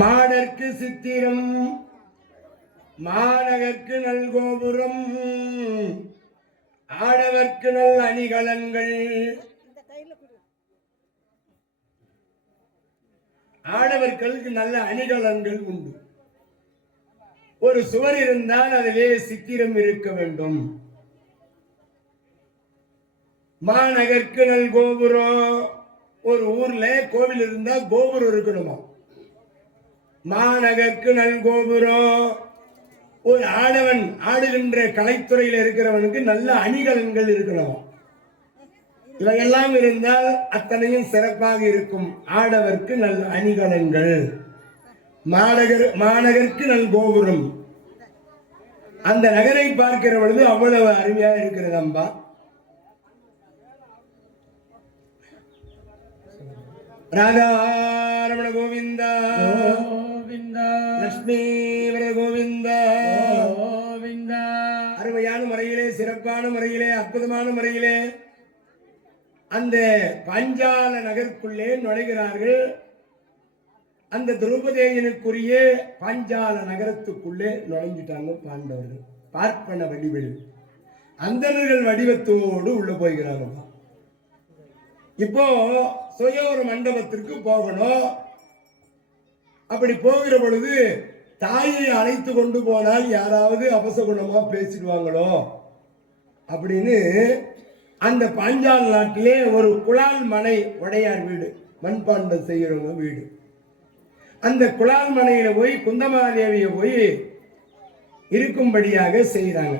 மாடற்கு சித்திரம் மாநகர்க்கு நல்கோபுரம் ஆடவர்க்கு நல் அணிகலன்கள். ஆடவர்களுக்கு நல்ல அணிகலன்கள் உண்டு. ஒரு சுவர் இருந்தால் அதிலே சித்திரம் இருக்க வேண்டும். மாநகர்க்கு நல் கோபுரம், ஒரு ஊர்ல கோவில் இருந்தா கோபுரம் இருக்கணுமா. மாநகர்க்கு நல் கோபுரம், ஒரு ஆடவன் ஆடுகின்ற கலைத்துறையில் இருக்கிறவனுக்கு நல்ல அணிகலன்கள் இருக்கணும். இவையெல்லாம் இருந்தால் அத்தனையும் சிறப்பாக இருக்கும். ஆடவர்க்கு நல்ல அணிகலன்கள், மாநகர்க்கு நல் கோபுரம். அந்த நகரை பார்க்கிற பொழுது அவ்வளவு அருமையாக இருக்கிறது அம்பா. ராதாரமண கோவிந்தா கோவிந்தா, லட்சுமி வர கோவிந்தா கோவிந்தா. அருமையான முறையிலே, சிறப்பான முறையிலே, அற்புதமான முறையிலே அந்த பாஞ்சால நகருக்குள்ளே நுழைகிறார்கள். அந்த திரௌபதியினுக்குரிய பாஞ்சால நகரத்துக்குள்ளே நுழைஞ்சிட்டாங்க பாண்டவர்கள். பார்ப்பன வடிவில் அந்தணர்கள் வடிவத்தோடு உள்ள போய்கிறாங்க. இப்போ சுயோர மண்டபத்திற்கு போகணும். அப்படி போகிற பொழுது தாயை அழைத்து கொண்டு போனால் யாராவது அபசகுணமா பேசிடுவாங்களோ அப்படின்னு அந்த பாஞ்சால நாட்டிலே ஒரு குழால் மனை, உடையார் வீடு, மண்பாண்டம் செய்கிறவங்க வீடு. அந்த குழால் மனையில போய் குந்தமாதேவியை போய் இருக்கும்படியாக செய்கிறாங்க.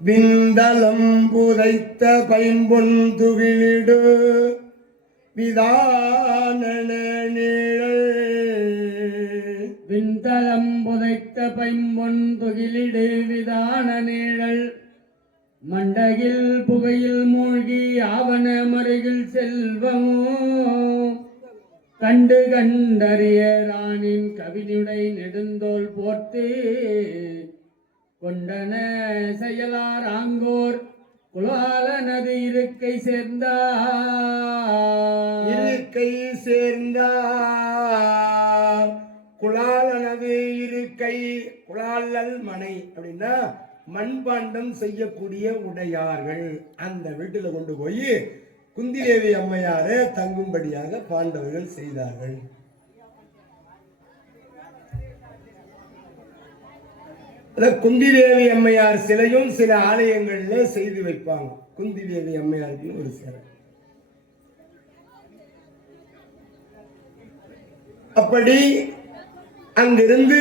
விந்தலம் புதைத்த பைம்பொன் துகிலிடு விதான நிழல். விந்தலம் புதைத்த பைம்பொன் துகிலிடு விதான நிழல். மண்டகில் புகையில் மூழ்கி ஆவண மறையில் செல்வமோ கண்டு கண்டறிய ராணின் கவினுடை நெடுந்தோல் போர்த்து கொண்டன செயலார் ஆங்கோர் குலால நதி இருக்கை சேர்ந்தார். இருக்கை சேர்ந்தார். குலால நதி இருக்கை, குலாலல் மனை அப்படின்னா மண்பாண்டம் செய்யக்கூடிய உடையார்கள். அந்த வீட்டில் கொண்டு போய் குந்திதேவி அம்மையார தங்கும்படியாக பாண்டவர்கள் செய்தார்கள். குந்திதேவி அம்மையார் சிலையும் சில ஆலயங்கள்ல செய்து வைப்பாங்க. குந்திதேவி அம்மையாருக்கு ஒரு சிலை. அப்படி அங்கிருந்து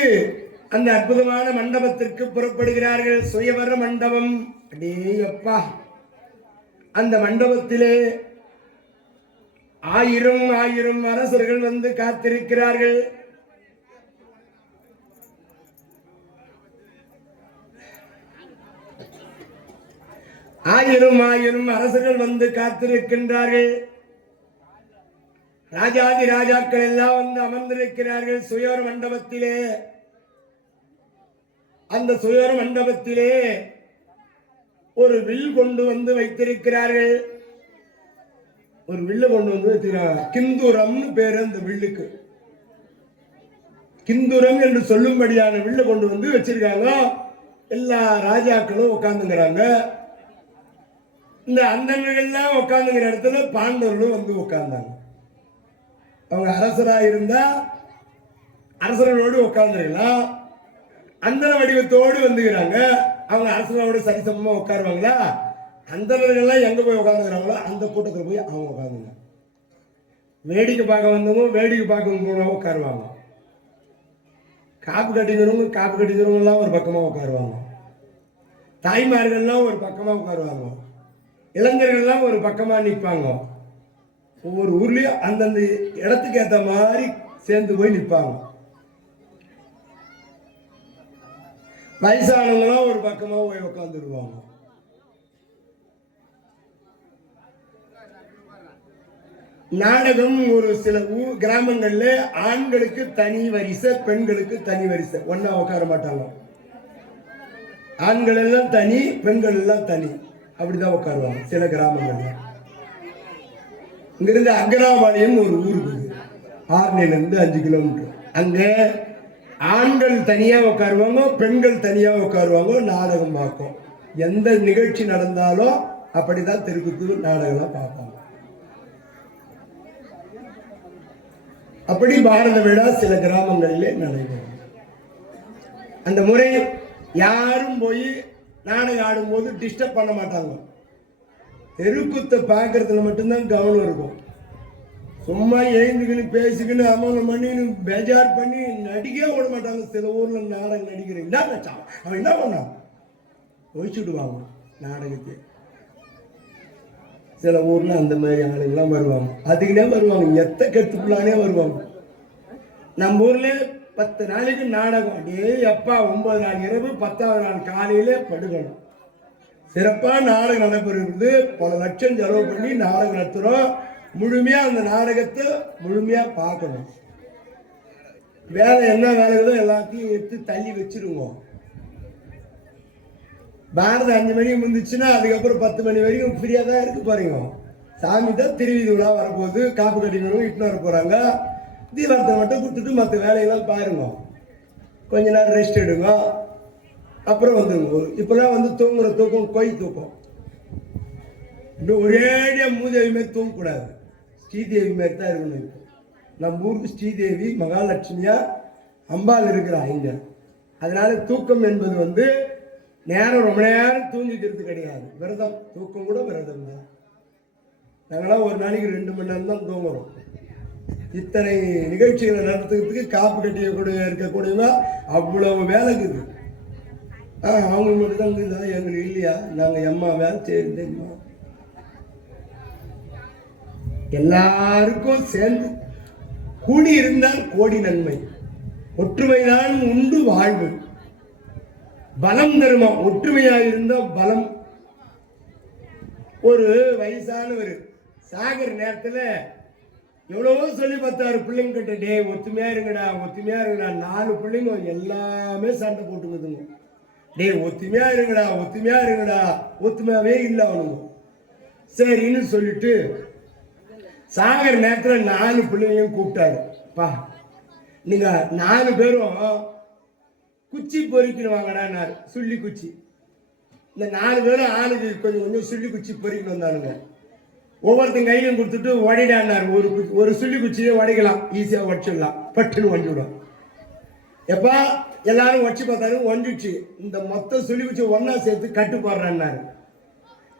அந்த அற்புதமான மண்டபத்திற்கு புறப்படுகிறார்கள். சுயவர மண்டபம். அடேயப்பா, அந்த மண்டபத்திலே ஆயிரம் ஆயிரம் அரசர்கள் வந்து காத்திருக்கிறார்கள். ஆயிரம் ஆயிரம் அரசர்கள் வந்து காத்திருக்கின்றார்கள். ராஜாதி ராஜாக்கள் எல்லாம் வந்து அமர்ந்திருக்கிறார்கள் சுயோர மண்டபத்திலே. அந்த சுயோர மண்டபத்திலே ஒரு வில் கொண்டு வந்து வைத்திருக்கிறார்கள். ஒரு வில்ல கொண்டு வந்து வைத்திருக்கிறார். கிந்துரம்னு பேரு அந்த வில்லுக்கு. கிந்துரம் என்று சொல்லும்படியான வில்ல கொண்டு வந்து வச்சிருக்காங்க. எல்லா ராஜாக்களும் உட்கார்ந்துங்கிறாங்க. இந்த அந்தணர்கள்லாம் உட்கார்ந்துங்கிற இடத்துல பாண்டவர்களும் வந்து உட்கார்ந்தாங்க. அவங்க அரசரா இருந்தா அரசர்களோடு உட்கார்ந்துருக்கலாம். அந்தன வடிவத்தோடு வந்துக்கிறாங்க. அவங்க அரசரோடு சரிசமமா உட்காருவாங்களா? அந்தணர்கள்லாம் எங்க போய் உட்காந்துக்கிறாங்களோ அந்த கூட்டத்தில் போய் அவங்க உட்காந்துங்க. வேடிக்கை பார்க்க வந்தவங்க வேடிக்கை பார்க்க உட்காருவாங்க. காப்பு கட்டிக்கிறவங்க காப்பு கட்டிக்கிறவங்கலாம் ஒரு பக்கமா உட்காருவாங்க. தாய்மார்கள்லாம் ஒரு பக்கமா உட்காருவாங்க. இளைஞர்கள்லாம் ஒரு பக்கமா நிற்பாங்க. ஒவ்வொரு ஊர்லயும் அந்தந்த இடத்துக்கு ஏற்ற மாதிரி சேர்ந்து போய் நிற்பாங்க. வயசானவங்களாம் ஒரு பக்கமா போய் உட்காந்துருவாங்க. நாடகம் ஒரு சில கிராமங்கள்ல ஆண்களுக்கு தனி வரிசை, பெண்களுக்கு தனி வரிசை. ஒன்னா உட்கார மாட்டாங்க. ஆண்கள் எல்லாம் தனி, பெண்கள் எல்லாம் தனி. அப்படிதான் உட்காருவாங்க சில கிராமங்கள்ல. இங்கிருந்து அக்ராபாளையம் ஒரு ஊருக்கு ஆர்னிலிருந்து 5 கிலோமீட்டர். அங்கே ஆண்கள் தனியாக உட்காருவாங்க, பெண்கள் தனியாக உட்காருவாங்க, நாடகம் பார்க்கும். எந்த நிகழ்ச்சி நடந்தாலும் அப்படிதான் திருக்குத்தூர் நாடகம்லாம் பார்ப்பாங்க. அப்படி பாரத விழா சில கிராமங்களிலே நடைபெறும். அந்த முறை யாரும் போய் நாடகம் ஆடும்போது டிஸ்டர்ப் பண்ண மாட்டாங்க. தெருக்குத்தை பார்க்கறதுல மட்டும்தான் கவனம் இருக்கும். சும்மா எழுந்துக்கின்னு பேசிக்கின்னு அமௌண்ட் பண்ணி பேஜார் பண்ணி நடிக்க விட மாட்டாங்க. சில ஊர்ல நாடகம் நடிக்கிறேன் என்ன வச்சான் அவன் என்ன பண்ணான் ஒழிச்சுடுவாங்க நாடகத்தை. சில ஊர்ல அந்த மாதிரி ஆளுங்கெல்லாம் வருவாங்க, அதுக்குன்னே வருவாங்க, எத்த கெட்டுக்குள்ளானே வருவாங்க. நம்ம ஊர்ல 10 நாளைக்கு நாடகம். அப்படியே எப்பா 9 நாள் இரவு 10வது நாள் காலையில படுக்கணும். சிறப்பா நாடகம் நடைபெறுகிறது. பல லட்சம் செலவு பண்ணி நாடகம் நடத்துறோம். முழுமையா அந்த நாடகத்தை முழுமையா பார்க்கணும். வேலை என்ன வேலைகளோ எல்லாத்தையும் எடுத்து தள்ளி வச்சிருவோம். பாரத 5 மணிக்கு முடிஞ்சிச்சுன்னா அதுக்கப்புறம் 10 மணி வரைக்கும் ஃப்ரீயா தான் இருக்கு பாருங்க. சாமி தான் திருவிதி விழா வரப்போகுது, காப்பு கட்டினவங்க இட்டுன்னு வர போறாங்க. தீபாரத்தை மட்டும் கொடுத்துட்டு மற்ற வேலையெல்லாம் பாருங்க, கொஞ்ச நேரம் ரெஸ்ட் எடுங்க, அப்புறம் வந்துருங்க. இப்பெல்லாம் வந்து தூங்குற தூக்கம் கொய் தூக்கம். இன்னும் ஒரேடியா மூதேவி மாதிரி தூங்கக்கூடாது, ஸ்ரீதேவி மாதிரி தான் இருக்கணும். இப்போ நம்ம ஊருக்கு ஸ்ரீதேவி மகாலட்சுமியா அம்பாள் இருக்கிறா இங்க. அதனால தூக்கம் என்பது வந்து நேரம் ரொம்ப நேரம் தூங்கிக்கிறது கிடையாது. விரதம், தூக்கம் கூட விரதம் தான். நாங்களாம் ஒரு நாளைக்கு 2 மணி நேரம் தான் தூங்குறோம். இத்தனை நிகழ்ச்சிகளை நடத்துறதுக்கு காப்பு கட்டிய இருக்கக்கூடியவங்க அவ்வளவு வேலை இருக்குது. அவங்க மட்டும் தான் இருக்குதா, எங்களுக்கு இல்லையா? நாங்கள் எம்மா வேலை செய்யறதுமா எல்லாருக்கும் சேர்ந்து கூடி இருந்தால் கோடி நன்மை. ஒற்றுமைதான் உண்டு வாழ்வு. பலம் தருமா, ஒற்றுமையாக இருந்த பலம். ஒரு வயசானவர் சாகர நேரத்தில் எவ்வளவோ சொல்லி பார்த்தாரு பிள்ளைங்க கிட்ட, டே ஒத்துமையா இருங்கடா ஒத்துமையா இருங்கடா. 4 பிள்ளைங்க எல்லாமே சண்டை போட்டுக்குதுங்க. டே ஒத்துமையா இருங்கடா ஒத்துமையா இருங்கடா. ஒத்துமையாவே இல்லை அவனுங்க. சரின்னு சொல்லிட்டு சாகர நேரத்தில் 4 பிள்ளைங்களையும் கூப்பிட்டாரு. பா நீங்க 4 பேரும் குச்சி பொறிக்கணும் வாங்கடான்னாரு. சுள்ளி குச்சி. இந்த 4 பேரும் ஆளுக்கு கொஞ்சம் கொஞ்சம் சுள்ளி குச்சி பொறிக்கணும் வந்தானுங்க. ஒவ்வொருத்தங்க கையிலும் கொடுத்துட்டு உடைடான்னாரு. ஒரு சுள்ளி குச்சியை உடைக்கலாம், ஈஸியா உடச்சிடலாம், பட்டுன்னு ஒண்டிவிடும். எப்பா எல்லாரும் உடச்சு பார்த்தாரு, ஒண்டிச்சு. இந்த மொத்த சுள்ளி குச்சி ஒன்னா சேர்த்து கட்டு போடுறான்னாரு.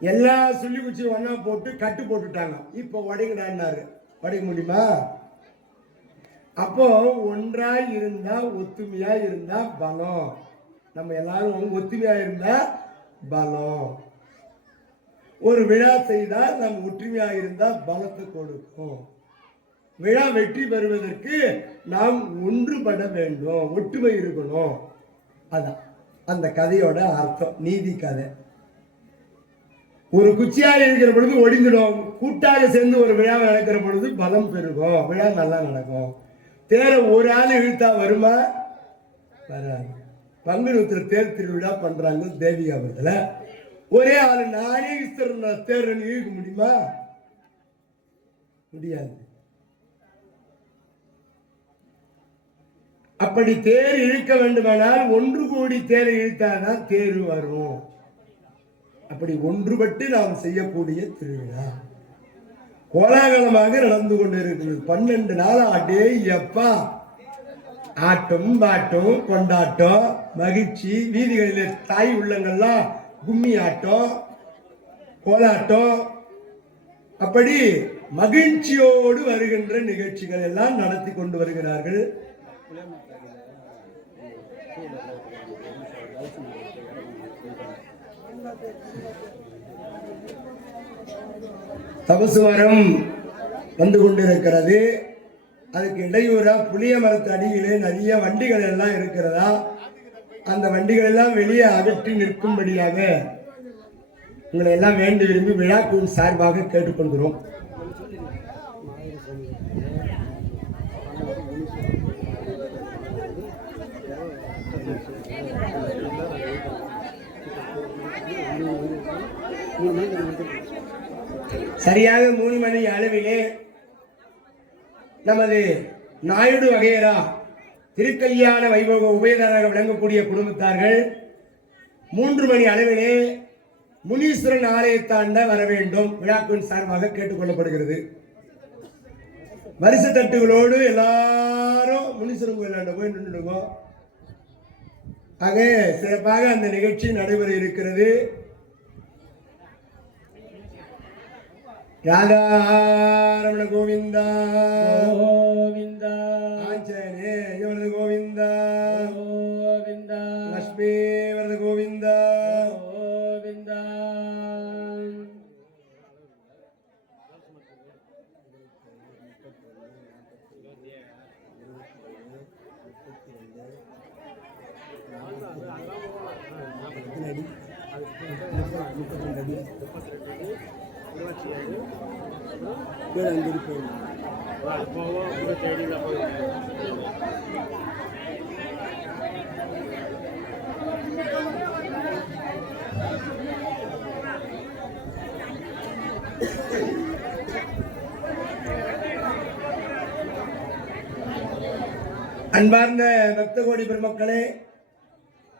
எல்லா சுள்ளி குச்சியும் ஒன்னா போட்டு கட்டு போட்டுட்டாங்க. இப்போ உடைங்கடான்னாரு. உடைக்க முடியுமா? அப்போ ஒன்றாய் இருந்தா ஒத்துமையா இருந்தா பலம். நம்ம எல்லாரும் ஒத்துமையா இருந்தா பலம். ஒரு விழா செய்தால் நம்ம ஒற்றுமையா இருந்தா பலத்தை கொடுக்கும். விழா வெற்றி பெறுவதற்கு நாம் ஒன்றுபட வேண்டும், ஒற்றுமை இருக்கணும். அதான் அந்த கதையோட அர்த்தம், நீதி கதை. ஒரு குச்சியாக இருக்கிற பொழுது ஒடிந்துடும், கூட்டாக சேர்ந்து ஒரு விழாவை நடக்கிற பொழுது பலம் பெருகும், விழா நல்லா நடக்கும். தேரை ஒரு ஆள் இழுத்தா வருமா? வராது. பங்குனி தேர் திருவிழா பண்றாங்க தேவிகாபுரத்துல. ஒரே ஆளு நானே தேர் இழுக்க முடியுமா? முடியாது. அப்படி தேர் இழுக்க வேண்டுமானால் ஒன்று கூடி தேரை இழுத்தாதான் தேர் வரும். அப்படி ஒன்றுபட்டு நாம் செய்யக்கூடிய திருவிழா கோலாகலமாக நடந்து கொண்டிருக்கிறது. 12 நாள் அடே எப்பா ஆட்டம் பாட்டம் கொண்டாட்டம் மகிழ்ச்சி. வீதிகளில் தாய் உள்ளங்கள்லாம் கும்மி ஆட்டம் கோலாட்டம், அப்படி மகிழ்ச்சியோடு வருகின்ற நிகழ்ச்சிகள் எல்லாம் நடத்தி கொண்டு வருகிறார்கள். தபசு மரம் வந்து கொண்டிருக்கிறது. அதுக்கு இடையூறா புளிய மரத்து அடியிலே நிறைய வண்டிகள் எல்லாம் இருக்கிறதா, அந்த வண்டிகள் எல்லாம் வெளியே அகற்றி நிற்கும்படியாக உங்களை எல்லாம் வேண்டி விரும்பி விழாக்குழு சார்பாக கேட்டுக்கொள்கிறோம். சரியாக 3 மணி அளவிலே நமது நாயுடு வகையரா திருக்கல்யாண வைபவ உபயதாராக விளங்கக்கூடிய குடும்பத்தார்கள் 3 மணி அளவிலே முனீஸ்வரன் ஆலயத்தாண்ட வர வேண்டும் விழாக்குவின் சார்பாக கேட்டுக்கொள்ளப்படுகிறது. வரிசை தட்டுகளோடு எல்லாரும் முனீஸ்வரன் கோயிலாண்ட போய் நின்றுடுங்க. ஆக சிறப்பாக அந்த நிகழ்ச்சி நடைபெற இருக்கிறது. ராதாரமண கோவிந்தா கோவிந்தா ஆஞ்சநேய வரத கோவிந்தா கோவிந்தா லட்சுமி வரத கோவிந்தா. கோவிந்தா. அன்பார்ந்த பக்த கோடி பெருமக்களே,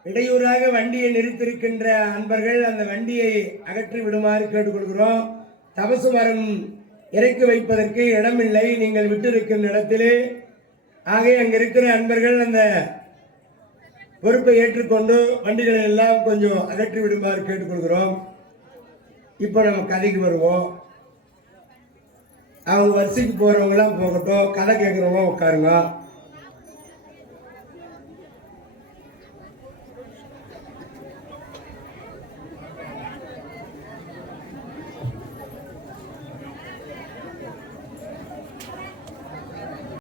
இடையூறாக வண்டியை நிறுத்திருக்கின்ற அன்பர்கள் அந்த வண்டியை அகற்றி விடுமாறு கேட்டுக்கொள்கிறோம். தபசு மரம் இறக்கி வைப்பதற்கு இடமில்லை, நீங்கள் விட்டிருக்கின்ற இடத்திலே. ஆக அங்கே இருக்கிற அன்பர்கள் அந்த பொறுப்பை ஏற்றுக்கொண்டு வண்டிகளை எல்லாம் கொஞ்சம் அகற்றி விடுமாறு கேட்டுக்கொள்கிறோம். இப்போ நம்ம கதைக்கு வருவோம். அவங்க வரிசைக்கு போகிறவங்களாம் போகட்டும், கதை கேட்குறவங்க உட்காருங்க.